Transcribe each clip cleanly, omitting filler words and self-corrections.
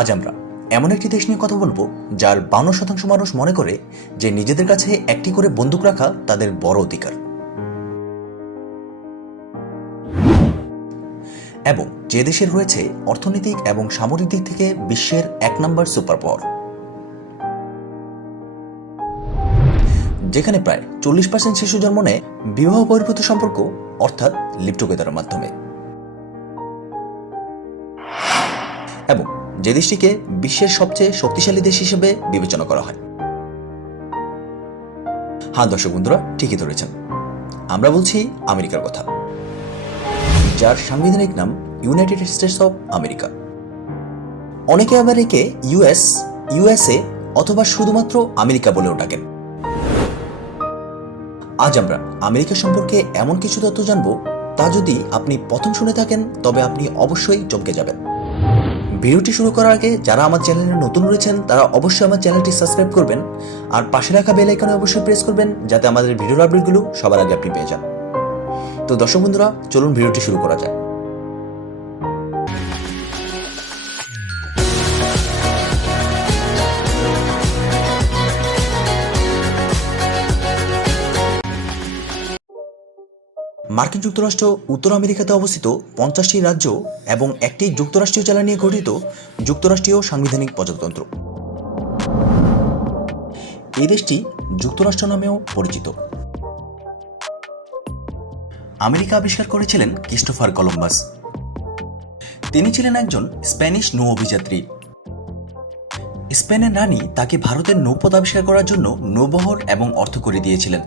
আজ আমরা এমন একটি দেশ নিয়ে কথা বলবো যার 52% মানুষ মনে করে যে নিজেদের কাছে একটি করে বন্দুক রাখা তাদের বড় অধিকার, এবং যে দেশের রয়েছে অর্থনৈতিক এবং সামরিক দিক থেকে বিশ্বের 1 নম্বর সুপার পাওয়ার, যেখানে প্রায় 40% শিশু জন্ম নেয় বিবাহ বহির্ভূত সম্পর্ক অর্থাৎ লিভ টুগেদারের মাধ্যমে, এবং যে দেশটিকে বিশ্বের সবচেয়ে শক্তিশালী দেশ হিসেবে বিবেচনা করা হয়। হ্যাঁ দর্শক বন্ধুরা, ঠিকই ধরেছেন, আমরা বলছি আমেরিকার কথা, যার সাংবিধানিক নাম ইউনাইটেড স্টেটস অফ আমেরিকা। অনেকে আবার একে ইউএসএ অথবা শুধুমাত্র আমেরিকা বলেও ডাকেন। আজ আমরা আমেরিকা সম্পর্কে এমন কিছু তথ্য জানব, তা যদি আপনি প্রথম শুনে থাকেন তবে আপনি অবশ্যই চমকে যাবেন। ভিডিওটি শুরু করার আগে যারা আমার চ্যানেলে নতুন রয়েছেন তারা অবশ্যই আমার চ্যানেলটি সাবস্ক্রাইব করবেন, আর পাশে রাখা বেল আইকনে অবশ্যই প্রেস করবেন যাতে আমাদের ভিডিওর আপডেটগুলো সবার আগে আপনি পেয়ে যান। তো দর্শক বন্ধুরা, চলুন ভিডিওটি শুরু করা যাক। মার্কিন যুক্তরাষ্ট্র উত্তর আমেরিকাতে অবস্থিত 50টি রাজ্য এবং একটি যুক্তরাষ্ট্রীয় জেলা নিয়ে গঠিত যুক্তরাষ্ট্রীয় সাংবিধানিক প্রজাতন্ত্র। এই দেশটি যুক্তরাষ্ট্র নামেও পরিচিত। আমেরিকা আবিষ্কার করেছিলেন ক্রিস্টোফার কলম্বাস। তিনি ছিলেন একজন স্প্যানিশ নৌ অভিযাত্রী। স্পেনের রানী তাকে ভারতের নৌপথ আবিষ্কার করার জন্য নৌবহর এবং অর্থ করে দিয়েছিলেন।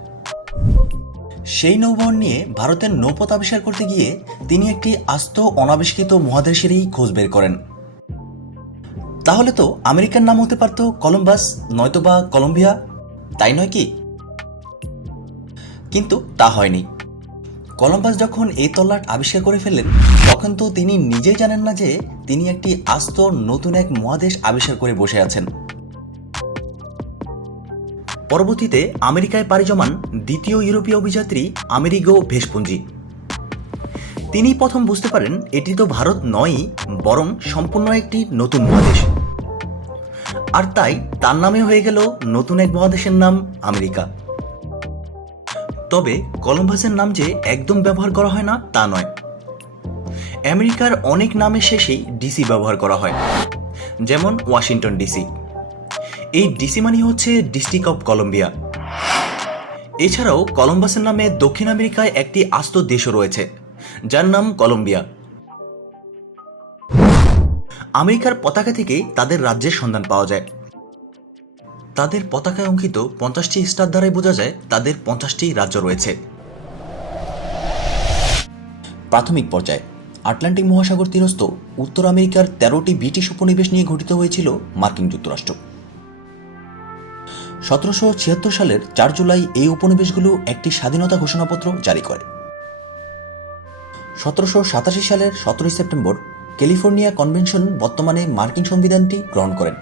সেই নৌবহর নিয়ে ভারতের নৌপথ আবিষ্কার করতে গিয়ে তিনি একটি আস্ত অনাবিষ্কৃত মহাদেশেরই খোঁজ বের করেন। তাহলে তো আমেরিকার নাম হতে পারত কলম্বাস নয়তোবা কলম্বিয়া, তাই নয় কি? কিন্তু তা হয়নি। কলম্বাস যখন এই তল্লাট আবিষ্কার করে ফেললেন তখন তো তিনি নিজেই জানেন না যে তিনি একটি আস্ত নতুন এক মহাদেশ আবিষ্কার করে বসে আছেন। পরবর্তীতে আমেরিকায় পাড়ি জমান দ্বিতীয় ইউরোপীয় অভিযাত্রী আমেরিগো ভেসপুঞ্জি। তিনি প্রথম বুঝতে পারেন এটি তো ভারত নয়ই, বরং সম্পূর্ণ একটি নতুন মহাদেশ, আর তাই তার নামে হয়ে গেল নতুন এক মহাদেশের নাম আমেরিকা। তবে কলম্বাসের নাম যে একদম ব্যবহার করা হয় না তা নয়। আমেরিকার অনেক নামের শেষেই ডিসি ব্যবহার করা হয়, যেমন ওয়াশিংটন ডিসি। এই ডিসি মানে হচ্ছে ডিস্ট্রিক্ট অফ কলম্বিয়া। এছাড়াও কলম্বাসের নামে দক্ষিণ আমেরিকায় একটি আস্ত দেশও রয়েছে, যার নাম কলম্বিয়া। আমেরিকার পতাকা থেকে তাদের রাজ্যের সন্ধান পাওয়া যায়। তাদের পতাকায় অঙ্কিত 50টি স্টার দ্বারাই বোঝা যায় তাদের 50টি রাজ্য রয়েছে। প্রাথমিক পর্যায়ে আটলান্টিক মহাসাগর তীরস্থ উত্তর আমেরিকার 13টি ব্রিটিশ উপনিবেশ নিয়ে গঠিত হয়েছিল মার্কিন যুক্তরাষ্ট্র। 1776 সালের 4 জুলাই এই উপনিবেশগুলো একটি স্বাধীনতা ঘোষণাপত্র জারি করে। 1787 সালের 17 সেপ্টেম্বর ক্যালিফোর্নিয়া কনভেনশন বর্তমানে মার্কিন সংবিধানটি গ্রহণ করেন।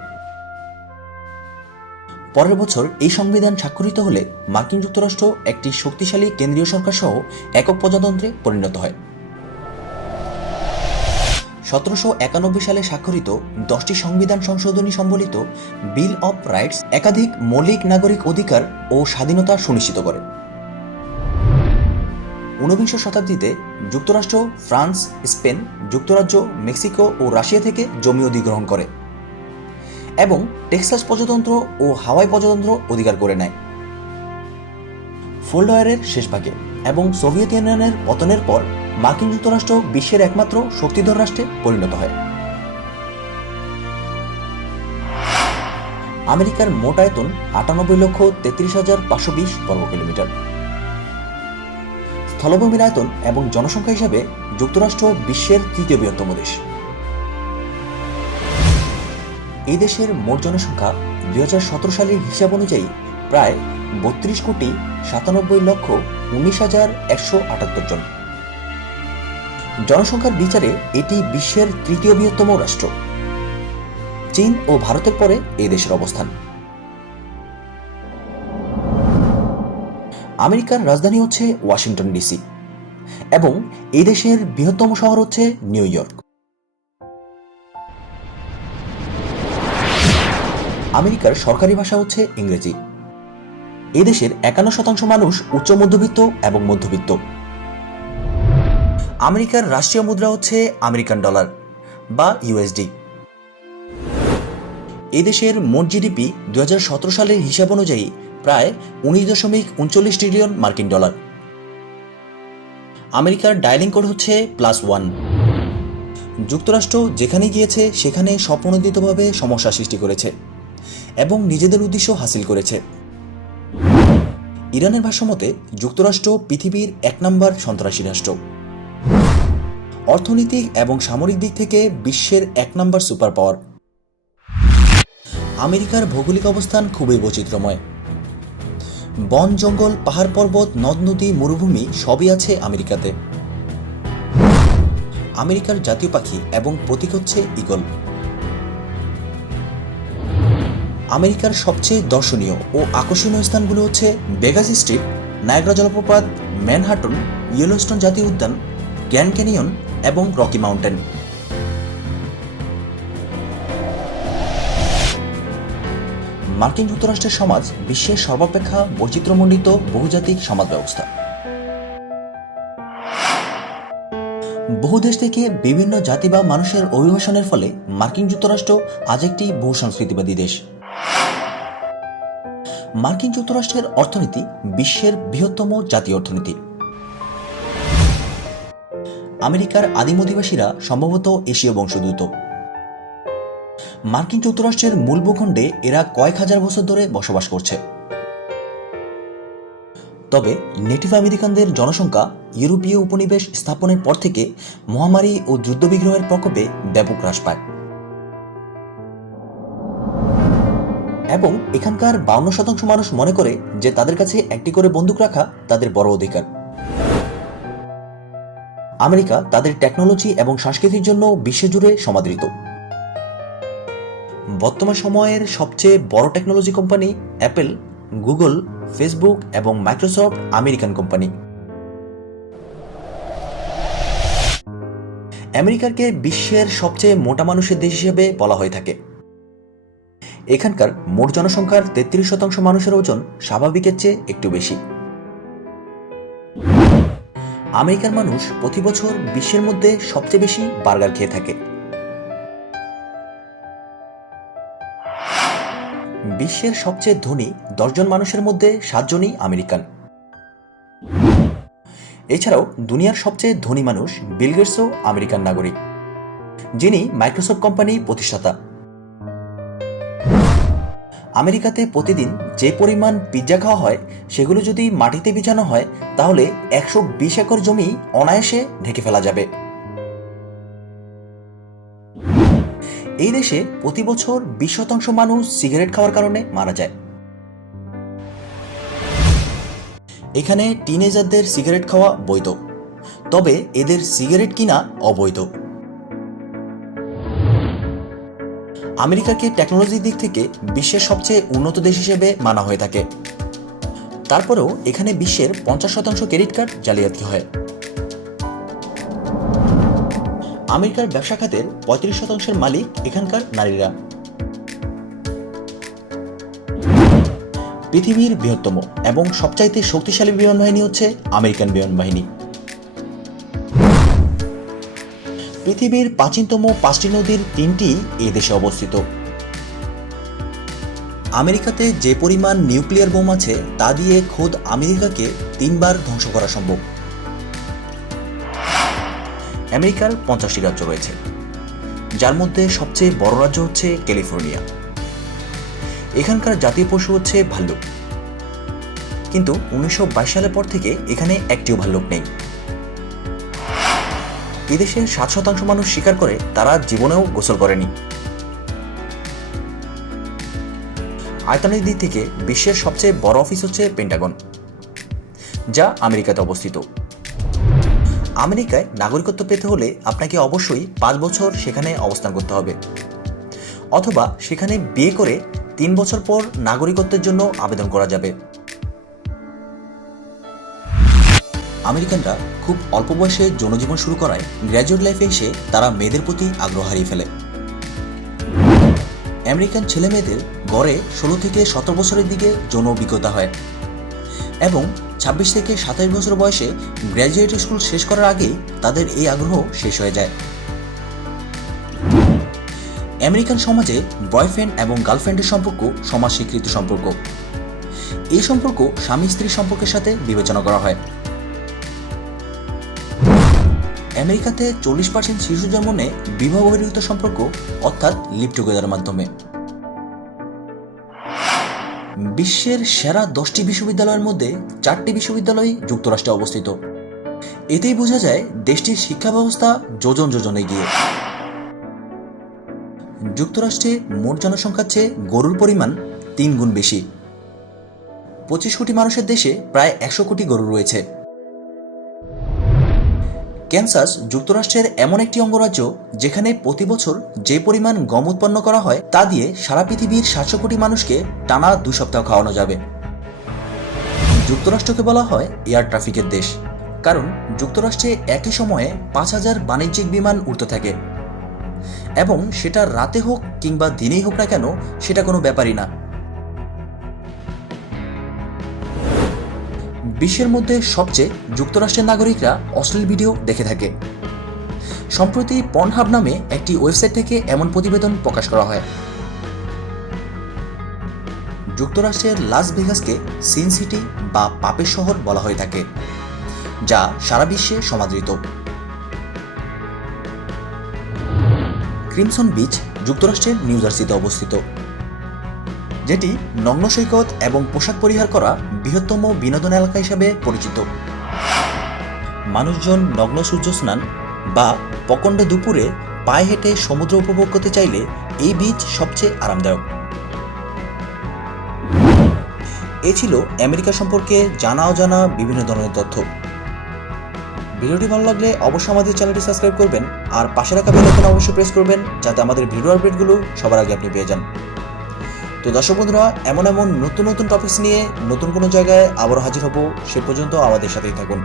পরের বছর এই সংবিধান স্বাক্ষরিত হলে মার্কিন যুক্তরাষ্ট্র একটি শক্তিশালী কেন্দ্রীয় সরকার সহ একক প্রজাতন্ত্রে পরিণত হয়। 1791 সালে স্বাক্ষরিত 10টি সংবিধান সংশোধনী সম্বলিত বিল অফ রাইটস একাধিক মৌলিক নাগরিক অধিকার ও স্বাধীনতা সুনিশ্চিত করে। 19শ শতাব্দীতে যুক্তরাষ্ট্র, ফ্রান্স, স্পেন, যুক্তরাজ্য, মেক্সিকো ও রাশিয়া থেকে জমি অধিগ্রহণ করে এবং টেক্সাস প্রজাতন্ত্র ও হাওয়াই প্রজাতন্ত্র অধিকার করে নেয়। কোল্ড ওয়ারের শেষ ভাগে এবং সোভিয়েত ইউনিয়নের পতনের পর মার্কিন যুক্তরাষ্ট্র বিশ্বের একমাত্র শক্তিধর রাষ্ট্রে পরিণত হয়। আমেরিকার মোট আয়তন 98,33,520 বর্গ কিলোমিটার। স্থলভূমির আয়তন এবং জনসংখ্যা হিসাবে যুক্তরাষ্ট্র বিশ্বের 3য় বৃহত্তম দেশ। এই দেশের মোট জনসংখ্যা 2017 সালের হিসাব অনুযায়ী প্রায় 32,97,19,178 জন। জনসংখ্যার বিচারে এটি বিশ্বের 3য় বৃহত্তম রাষ্ট্র। চীন ও ভারতের পরে এই দেশের অবস্থান। আমেরিকার রাজধানী হচ্ছে ওয়াশিংটন ডিসি এবং এই দেশের বৃহত্তম শহর হচ্ছে নিউ ইয়র্ক। আমেরিকার সরকারি ভাষা হচ্ছে ইংরেজি। এদেশের 51% মানুষ উচ্চ মধ্যবিত্ত এবং মধ্যবিত্ত। আমেরিকার রাষ্ট্রীয় মুদ্রা হচ্ছে আমেরিকান ডলার বা ইউএসডি। এদেশের মোট জিডিপি 2017 সালের হিসাব অনুযায়ী প্রায় 19.39 ট্রিলিয়ন মার্কিন ডলার। আমেরিকার ডায়ালিং কোড হচ্ছে +1। যুক্তরাষ্ট্র যেখানে গিয়েছে সেখানে স্বপ্রণোদিতভাবে সমস্যা সৃষ্টি করেছে এবং নিজেদের উদ্দেশ্য হাসিল করেছে। ইরানের ভাষ্যমতে যুক্তরাষ্ট্র পৃথিবীর 1 নম্বর সন্ত্রাসী রাষ্ট্র। অর্থনৈতিক এবং সামরিক দিক থেকে বিশ্বের 1 নম্বর সুপার পাওয়ার। আমেরিকার ভৌগোলিক অবস্থান খুবই বৈচিত্র্যময়। বন, জঙ্গল, পাহাড় পর্বত, নদ নদী, মরুভূমি সবই আছে আমেরিকাতে। আমেরিকার জাতীয় পাখি এবং প্রতীক হচ্ছে ঈগল। আমেরিকার সবচেয়ে দর্শনীয় ও আকর্ষণীয় স্থানগুলো হচ্ছে ভেগাস স্ট্রিপ, নায়াগ্রা জলপ্রপাত, ম্যানহাটন, ইয়েলোস্টোন জাতীয় উদ্যান, গ্র্যান্ড ক্যানিয়ন এবং রকি মাউন্টেন। মার্কিন যুক্তরাষ্ট্রের সমাজ বিশ্বের সর্বাপেক্ষা বৈচিত্র্যমণ্ডিত বহুজাতিক সমাজ ব্যবস্থা। বহু দেশ থেকে বিভিন্ন জাতি বা মানুষের অভিবাসনের ফলে মার্কিন যুক্তরাষ্ট্র আজ একটি বহু সংস্কৃতিবাদী দেশ। মার্কিন যুক্তরাষ্ট্রের অর্থনীতি বিশ্বের বৃহত্তম জাতীয় অর্থনীতি। আমেরিকার আদিম অধিবাসীরা সম্ভবত এশীয় বংশোদ্ভূত। মার্কিন যুক্তরাষ্ট্রের মূল ভূখণ্ডে এরা কয়েক হাজার বছর ধরে বসবাস করছে। তবে নেটিভ আমেরিকানদের জনসংখ্যা ইউরোপীয় উপনিবেশ স্থাপনের পর থেকে মহামারী ও যুদ্ধবিগ্রহের প্রকোপে ব্যাপক হ্রাস পায় এবং এখানকার 52% মানুষ মনে করে যে তাদের কাছে একটি করে বন্দুক রাখা তাদের বড় অধিকার। আমেরিকা তাদের টেকনোলজি এবং সংস্কৃতির জন্য বিশ্বজুড়ে সমাদৃত। বর্তমান সময়ের সবচেয়ে বড় technology company Apple, Google, Facebook এবং মাইক্রোসফট আমেরিকান কোম্পানি। আমেরিকাকে বিশ্বের সবচেয়ে মোটা মানুষের দেশ হিসেবে বলা হয়ে থাকে। এখানকার মোট জনসংখ্যার 33% মানুষের ওজন স্বাভাবিকের চেয়ে একটু বেশি। আমেরিকার মানুষ প্রতি বছর বিশ্বের মধ্যে সবচেয়ে বেশি বার্গার খেয়ে থাকে। বিশ্বের সবচেয়ে ধনী 10 জন মানুষের মধ্যে 7 জনই আমেরিকান। এছাড়াও দুনিয়ার সবচেয়ে ধনী মানুষ বিল গেটসও আমেরিকান নাগরিক, যিনি মাইক্রোসফট কোম্পানির প্রতিষ্ঠাতা। আমেরিকাতে প্রতিদিন যে পরিমাণ পিৎজা খাওয়া হয় সেগুলো যদি মাটিতে বিছানো হয় তাহলে 120 একর জমি অনায়াসে ঢেকে ফেলা যাবে। এই দেশে প্রতি বছর 20% মানুষ সিগারেট খাওয়ার কারণে মারা যায়। এখানে টিনেজারদের সিগারেট খাওয়া বৈধ, তবে এদের সিগারেট কিনা অবৈধ। আমেরিকাকে টেকনোলজির দিক থেকে বিশ্বের সবচেয়ে উন্নত দেশ হিসেবে মানা হয়ে থাকে। তারপরেও এখানে বিশ্বের 50% ক্রেডিট কার্ড জালিয়াতি হয়। আমেরিকার ব্যবসা খাতের 35% মালিক এখানকার নারীরা। পৃথিবীর বৃহত্তম এবং সবচাইতে শক্তিশালী বিমান বাহিনী হচ্ছে আমেরিকান বিমান বাহিনী। পৃথিবীর প্রাচীনতম 5টি নদীর 3টি এই দেশে অবস্থিত। আমেরিকাতে যে পরিমাণ নিউক্লিয়ার বোম আছে তা দিয়ে খোদ আমেরিকাকে 3 বার ধ্বংস করা সম্ভব। আমেরিকার 50টি রাজ্য রয়েছে, যার মধ্যে সবচেয়ে বড় রাজ্য হচ্ছে ক্যালিফোর্নিয়া। এখানকার জাতীয় পশু হচ্ছে ভাল্লুক, কিন্তু 1922 সালের পর থেকে এখানে একটিও ভাল্লুক নেই। এদেশের 7% মানুষ স্বীকার করে তারা জীবনেও গোসল করেনি। আয়তনের দিক থেকে বিশ্বের সবচেয়ে বড় অফিস হচ্ছে পেন্টাগন, যা আমেরিকাতে অবস্থিত। আমেরিকায় নাগরিকত্ব পেতে হলে আপনাকে অবশ্যই 5 বছর সেখানে অবস্থান করতে হবে, অথবা সেখানে বিয়ে করে 3 বছর পর নাগরিকত্বের জন্য আবেদন করা যাবে। আমেরিকানরা খুব অল্প বয়সে যৌনজীবন শুরু করায় গ্র্যাজুয়েট লাইফে এসে তারা মেয়েদের প্রতি আগ্রহ হারিয়ে ফেলে। আমেরিকান ছেলে মেয়েদের গড়ে 16 থেকে 17 বছরের দিকে যৌন অভিজ্ঞতা হয় এবং 26 থেকে 27 বছর বয়সে গ্র্যাজুয়েট স্কুল শেষ করার আগেই তাদের এই আগ্রহ শেষ হয়ে যায়। আমেরিকান সমাজে বয়ফ্রেন্ড এবং গার্লফ্রেন্ডের সম্পর্ক সমাজ স্বীকৃত সম্পর্ক। এই সম্পর্ক স্বামী স্ত্রী সম্পর্কের সাথে বিবেচনা করা হয়। আমেরিকাতে 40% শিশু জন্ম নেয় বিবাহ বহির্ভূত সম্পর্ক অর্থাৎ লিভ টুগেদারের মাধ্যমে। বিশ্বের সেরা 10টি বিশ্ববিদ্যালয়ের মধ্যে 4টি বিশ্ববিদ্যালয় যুক্তরাষ্ট্রে অবস্থিত। এতেই বোঝা যায় দেশটির শিক্ষা ব্যবস্থা যোজন যোজন এগিয়ে। যুক্তরাষ্ট্রে মোট জনসংখ্যার চেয়ে গরুর পরিমাণ 3 গুণ বেশি। 25 কোটি মানুষের দেশে প্রায় 100 কোটি গরু রয়েছে। ক্যানসাস যুক্তরাষ্ট্রের এমন একটি অঙ্গরাজ্য যেখানে প্রতি বছর যে পরিমাণ গম উৎপন্ন করা হয় তা দিয়ে সারা পৃথিবীর 700 কোটি মানুষকে টানা 2 সপ্তাহ খাওয়ানো যাবে। যুক্তরাষ্ট্রকে বলা হয় এয়ার ট্রাফিকের দেশ, কারণ যুক্তরাষ্ট্রে একই সময়ে 5000 বাণিজ্যিক বিমান উড়তে থাকে এবং সেটা রাতে হোক কিংবা দিনেই হোক না কেন সেটা কোনো ব্যাপারই না। বিশ্বের মধ্যে সবচেয়ে যুক্তরাষ্ট্রের নাগরিকরা অশ্লীল ভিডিও দেখে থাকে। সম্প্রতি পর্নহাব নামে একটি ওয়েবসাইট থেকে এমন প্রতিবেদন প্রকাশ করা হয়। যুক্তরাষ্ট্রের লাস ভেগাসকে সিন সিটি বা পাপের শহর বলা হয়ে থাকে, যা সারা বিশ্বে সমাদৃত। ক্রিমসন বিচ যুক্তরাষ্ট্রের নিউ জার্সিতে অবস্থিত, যেটি নগ্ন সৈকত এবং পোশাক পরিহার করা বৃহত্তম বিনোদন এলাকা হিসেবে পরিচিত। মানুষজন নগ্ন সূর্য স্নান বা প্রচণ্ড দুপুরে পায়ে হেঁটে সমুদ্র উপভোগ করতে চাইলে এই বিচ সবচেয়ে আরামদায়ক। এ ছিল আমেরিকা সম্পর্কে জানা অজানা বিভিন্ন ধরনের তথ্য। ভিডিওটি ভালো লাগলে অবশ্যই আমাদের চ্যানেলটি সাবস্ক্রাইব করবেন আর পাশে রাখা বেল আইকন অবশ্যই প্রেস করবেন যাতে আমাদের ভিডিও আপডেটগুলো সবার আগে আপনি পেয়ে যান। তো দর্শক বন্ধুরা, এমন নতুন নতুন টপিকস নিয়ে নতুন কোনো জায়গায় আবারও হাজির হব। সে পর্যন্ত আমাদের সাথেই থাকুন।